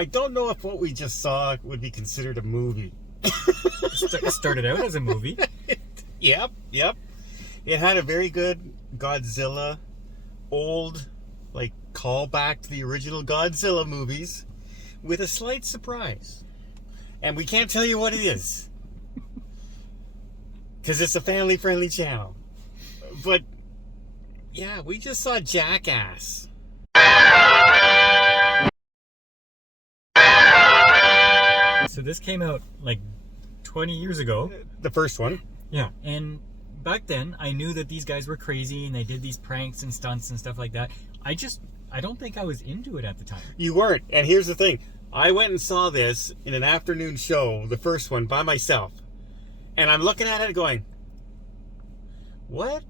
I don't know if what we just saw would be considered a movie. It started out as a movie. Yep. It had a very good Godzilla, old, like, callback to the original Godzilla movies, with a slight surprise. And we can't tell you what it is. Because it's a family-friendly channel. But, yeah, we just saw Jackass. So this came out like 20 years ago. The first one. Yeah. And back then, I knew that these guys were crazy and they did these pranks and stunts and stuff like that. I don't think I was into it at the time. You weren't. And here's the thing. I went and saw this in an afternoon show, the first one, by myself. And I'm looking at it going, what?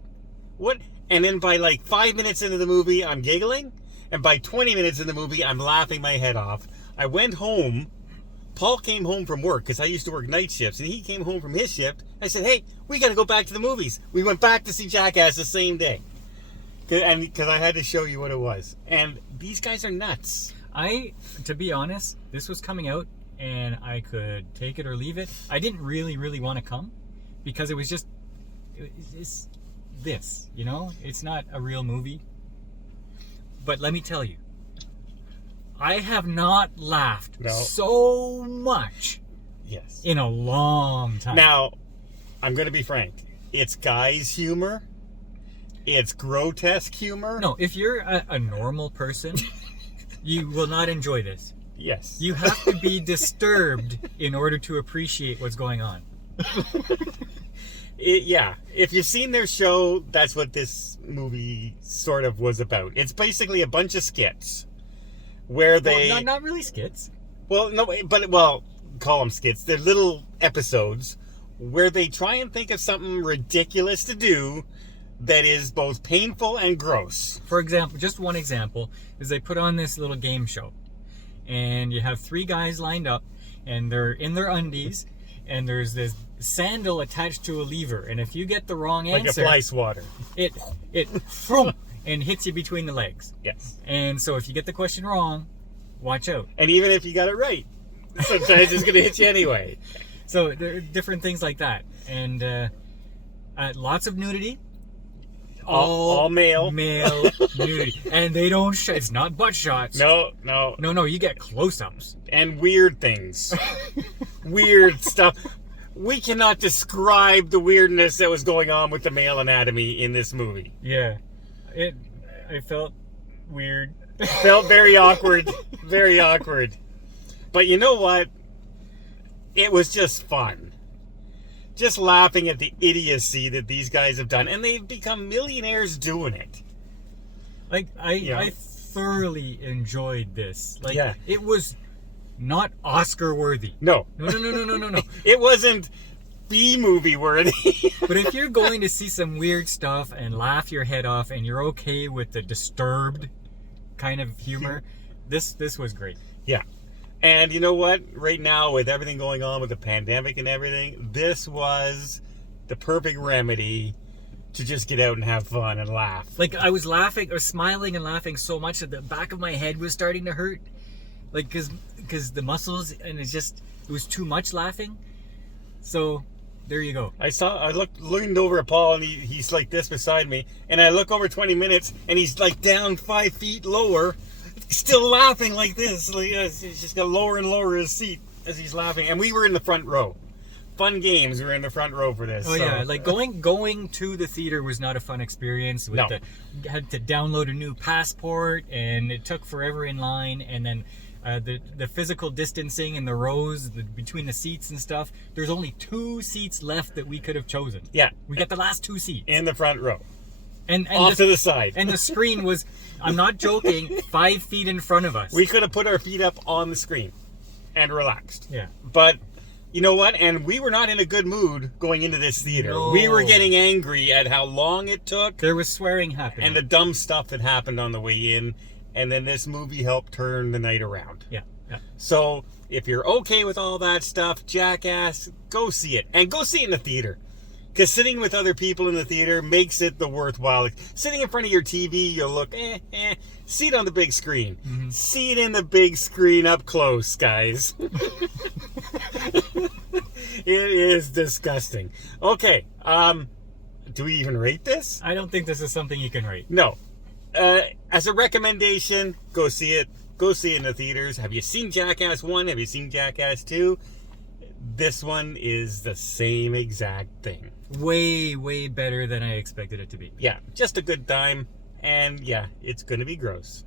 And then by like 5 minutes into the movie, I'm giggling. And by 20 minutes in the movie, I'm laughing my head off. I went home. Paul came home from work because I used to work night shifts. And he came home from his shift. I said, hey, we got to go back to the movies. We went back to see Jackass the same day. Because I had to show you what it was. And these guys are nuts. To be honest, this was coming out and I could take it or leave it. I didn't really want to come because it's this, you know? It's not a real movie. But let me tell you, I have not laughed so much in a long time. Now, I'm going to be frank. It's guys' humor. It's grotesque humor. No, if you're a normal person, you will not enjoy this. Yes. You have to be disturbed in order to appreciate what's going on. Yeah. If you've seen their show, that's what this movie sort of was about. It's basically a bunch of skits where they... Well, not really skits. Well, no, but, call them skits. They're little episodes where they try and think of something ridiculous to do that is both painful and gross. For example, just one example is they put on this little game show. And you have 3 guys lined up and they're in their undies and there's this sandal attached to a lever. And if you get the wrong answer... Like a fly swatter. It vroom, and hits you between the legs. Yes. And so if you get the question wrong, watch out. And even if you got it right, sometimes it's going to hit you anyway. So there are different things like that. And lots of nudity. All male. Male nudity. And they don't it's not butt shots. No, you get close-ups. And weird things. Weird stuff. We cannot describe the weirdness that was going on with the male anatomy in this movie. Yeah. I felt weird. Felt very awkward. Very awkward. But you know what? It was just fun. Just laughing at the idiocy that these guys have done. And they've become millionaires doing it. Like, I thoroughly enjoyed this. Like, it was not Oscar worthy. No. No. It wasn't B-movie worthy. But if you're going to see some weird stuff and laugh your head off and you're okay with the disturbed kind of humor, this was great. Yeah. And you know what? Right now, with everything going on with the pandemic and everything, this was the perfect remedy to just get out and have fun and laugh. Like, I was laughing or smiling and laughing so much that the back of my head was starting to hurt. Like, because the muscles, and it was too much laughing. So, there you go. I leaned over at Paul, and he's like this beside me, and I look over 20 minutes, and he's like down 5 feet lower, still laughing like this. Like, he's just got lower and lower his seat as he's laughing. And we were in the front row. Fun games. We were in the front row for this. Oh, so. Yeah. Like, going to the theater was not a fun experience. No. Had to download a new passport, and it took forever in line. And then the physical distancing in the rows between the seats and stuff. There's only 2 seats left that we could have chosen. Yeah. We got the last 2 seats. In the front row. And off to the side. And the screen was, I'm not joking, 5 feet in front of us. We could have put our feet up on the screen and relaxed. Yeah. But you know what? And we were not in a good mood going into this theater. No. We were getting angry at how long it took. There was swearing happening. And the dumb stuff that happened on the way in. And then this movie helped turn the night around. Yeah. So if you're okay with all that stuff, Jackass, go see it. And go see it in the theater. Because sitting with other people in the theater makes it the worthwhile. Sitting in front of your TV, you'll look, See it on the big screen. Mm-hmm. See it in the big screen up close, guys. It is disgusting. Okay, do we even rate this? I don't think this is something you can rate. No. As a recommendation, go see it. Go see it in the theaters. Have you seen Jackass 1? Have you seen Jackass 2? This one is the same exact thing. Way, way better than I expected it to be. Yeah, just a good time. And yeah, it's going to be gross.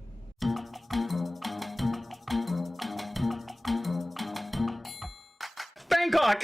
Bangkok!